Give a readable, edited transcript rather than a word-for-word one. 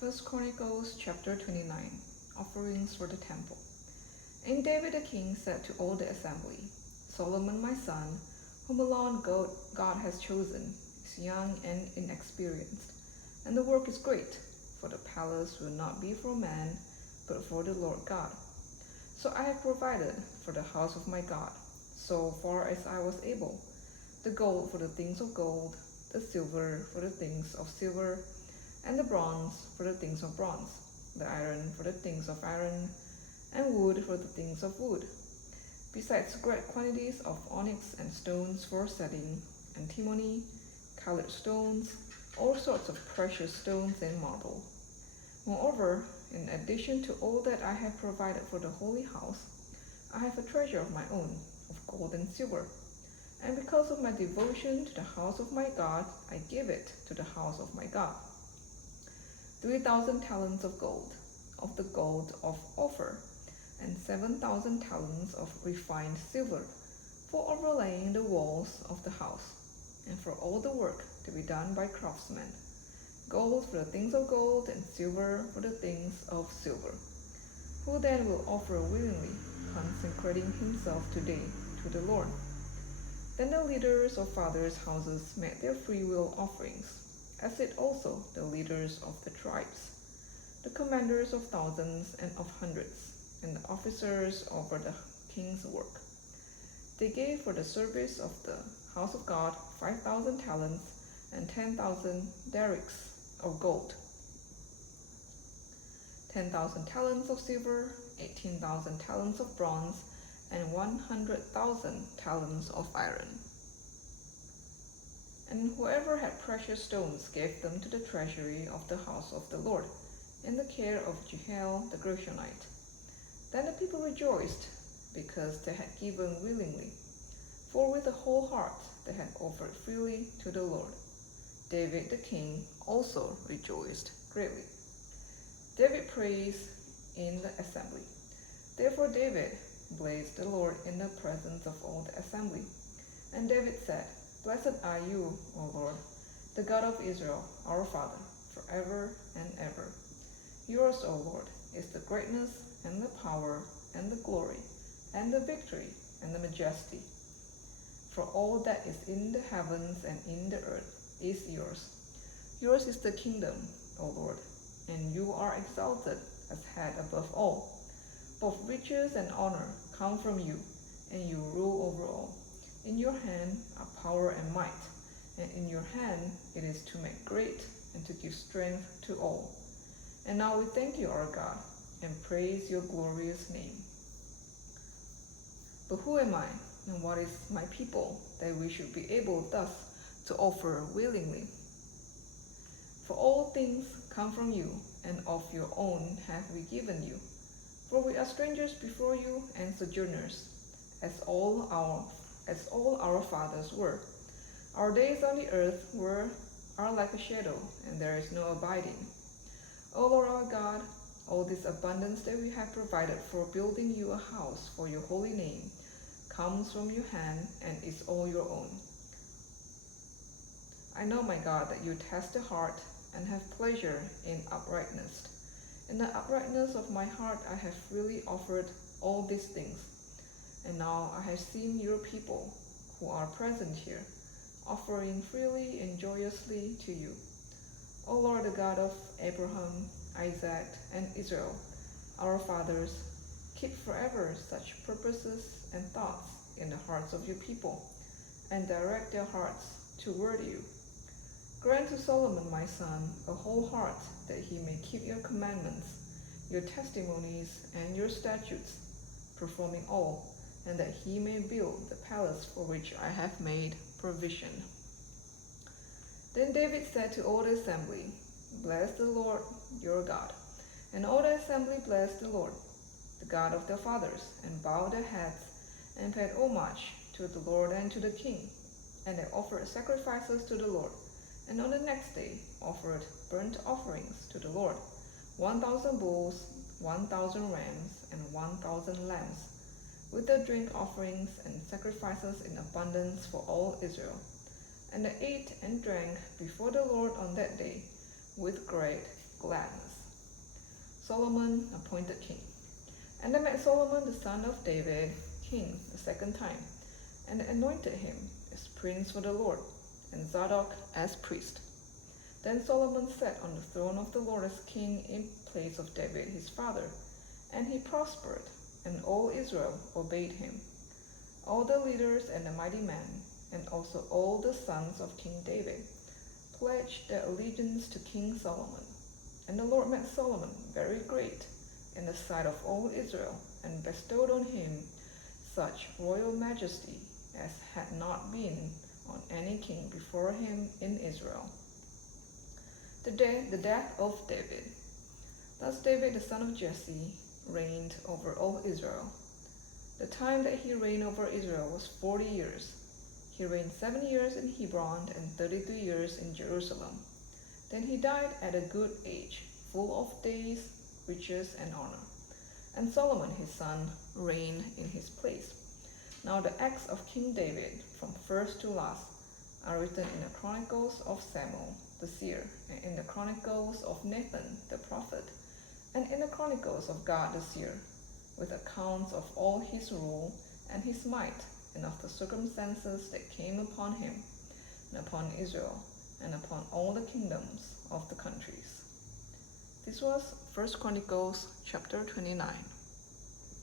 First Chronicles chapter 29. Offerings for the temple. And David the king said to all the assembly, Solomon my son, whom alone God has chosen, is young and inexperienced, and the work is great, for the palace will not be for man, but for the Lord God. So I have provided for the house of my God, so far as I was able, the gold for the things of gold, the silver for the things of silver, and the bronze for the things of bronze, the iron for the things of iron, and wood for the things of wood, besides great quantities of onyx and stones for setting, antimony, colored stones, all sorts of precious stones and marble. Moreover, in addition to all that I have provided for the holy house, I have a treasure of my own, of gold and silver. And because of my devotion to the house of my God, I give it to the house of my God. 3,000 talents of the gold of Ophir, and 7,000 talents of refined silver, for overlaying the walls of the house, and for all the work to be done by craftsmen, gold for the things of gold, and silver for the things of silver. Who then will offer willingly, consecrating himself today to the Lord? Then the leaders of fathers' houses made their freewill offerings, as did also the leaders of the tribes, the commanders of thousands and of hundreds, and the officers over the king's work. They gave for the service of the house of God 5,000 talents and 10,000 darics of gold, 10,000 talents of silver, 18,000 talents of bronze, and 100,000 talents of iron. And whoever had precious stones gave them to the treasury of the house of the Lord, in the care of Jehiel the Gershonite. Then the people rejoiced, because they had given willingly, for with a whole heart they had offered freely to the Lord. David the king also rejoiced greatly. David praised in the assembly. Therefore David blessed the Lord in the presence of all the assembly. And David said, Blessed are you, O Lord, the God of Israel, our Father, forever and ever. Yours, O Lord, is the greatness and the power and the glory and the victory and the majesty. For all that is in the heavens and in the earth is yours. Yours is the kingdom, O Lord, and you are exalted as head above all. Both riches and honor come from you, and you rule over all. In your hand are power and might, and in your hand it is to make great and to give strength to all. And now we thank you, our God, and praise your glorious name. But who am I, and what is my people, that we should be able thus to offer willingly? For all things come from you, and of your own have we given you. For we are strangers before you and sojourners, as all our fathers were. Our days on the earth are like a shadow, and there is no abiding. O Lord our God, all this abundance that we have provided for building you a house for your holy name comes from your hand and is all your own. I know, my God, that you test the heart and have pleasure in uprightness. In the uprightness of my heart I have freely offered all these things. And now I have seen your people, who are present here, offering freely and joyously to you. O Lord, the God of Abraham, Isaac, and Israel, our fathers, keep forever such purposes and thoughts in the hearts of your people, and direct their hearts toward you. Grant to Solomon my son a whole heart, that he may keep your commandments, your testimonies, and your statutes, performing all, and that he may build the palace for which I have made provision. Then David said to all the assembly, Bless the Lord your God. And all the assembly blessed the Lord, the God of their fathers, and bowed their heads, and paid homage to the Lord and to the king. And they offered sacrifices to the Lord, and on the next day offered burnt offerings to the Lord, 1,000 bulls, 1,000 rams, and 1,000 lambs, with the drink offerings and sacrifices in abundance for all Israel. And they ate and drank before the Lord on that day with great gladness. Solomon appointed king. And they made Solomon the son of David king the second time, and anointed him as prince for the Lord, and Zadok as priest. Then Solomon sat on the throne of the Lord as king in place of David his father, and he prospered, and all Israel obeyed him. All the leaders and the mighty men, and also all the sons of King David, pledged their allegiance to King Solomon. And the Lord made Solomon very great in the sight of all Israel, and bestowed on him such royal majesty as had not been on any king before him in Israel. The death of David. Thus David the son of Jesse reigned over all Israel. The time that he reigned over Israel was 40 years. He reigned 7 years in Hebron and 33 years in Jerusalem. Then he died at a good age, full of days, riches, and honor. And Solomon his son reigned in his place. Now the acts of King David, from first to last, are written in the Chronicles of Samuel the seer, and in the Chronicles of Nathan the prophet, and in the Chronicles of Gad the seer, with accounts of all his rule and his might, and of the circumstances that came upon him, and upon Israel, and upon all the kingdoms of the countries. This was 1 Chronicles chapter 29.